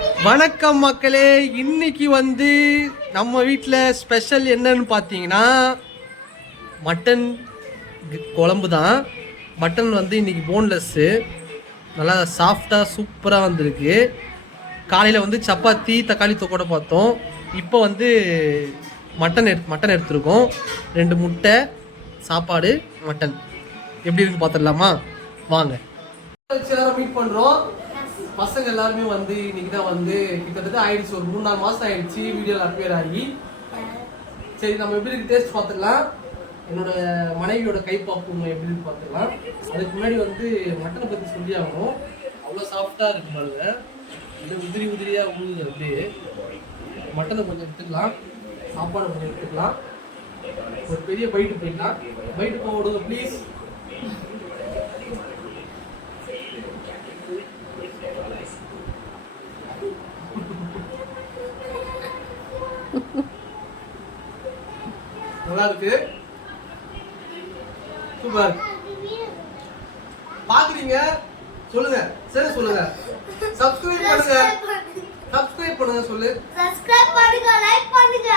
வணக்கம் மக்களே, இன்னைக்கு வந்து நம்ம வீட்டில் ஸ்பெஷல் என்னன்னு பார்த்தீங்கன்னா மட்டன் குழம்பு தான். மட்டன் வந்து இன்னைக்கு போன்லெஸ்ஸு, நல்லா சாஃப்டாக சூப்பராக வந்திருக்கு. காலையில் வந்து சப்பாத்தி தக்காளி தொக்கோட பார்த்தோம். இப்போ வந்து மட்டன் எடுத்துருக்கோம். 2 முட்டை, சாப்பாடு, மட்டன். எப்படி இருக்குன்னு பார்த்துடலாமா? வாங்க. எல்லாரும் மீட் பண்ணுறோம். பசங்க எல்லாருமே வந்து இன்னைக்கு தான் வந்து கிட்டத்தட்ட ஆயிடுச்சு, ஒரு 3-4 மாசம் ஆயிடுச்சு வீடியோவில் அப்பியர் ஆகி. சரி, நம்ம எப்படி இருக்கு டேஸ்ட் பார்த்துக்கலாம். என்னோட மனைவியோட கைப்பாப்பு எப்படி இருக்கு பார்த்துக்கலாம். அதுக்கு முன்னாடி வந்து மட்டனை பற்றி சொல்லி ஆகணும். அவ்வளோ சாஃப்டாக இருக்கு பாருங்க, இது உதிரி உதிரியாக ஊழுது. அப்படியே மட்டனை கொஞ்சம் எடுத்துக்கலாம், சாப்பாடு கொஞ்சம் எடுத்துக்கலாம். ஒரு பெரிய பைட்டு போயிடலாம். பைட்டு போக விடுங்க ப்ளீஸ். நல்லா இருக்கு, சூப்பர். பாக்குறீங்க சொல்லுங்க, சரி சொல்லுங்க. சப்ஸ்கிரைப் பண்ணுங்க, சப்ஸ்கிரைப் பண்ணுங்க, சொல்லு. சப்ஸ்கிரைப் பண்ணுங்க, லைக் பண்ணுங்க.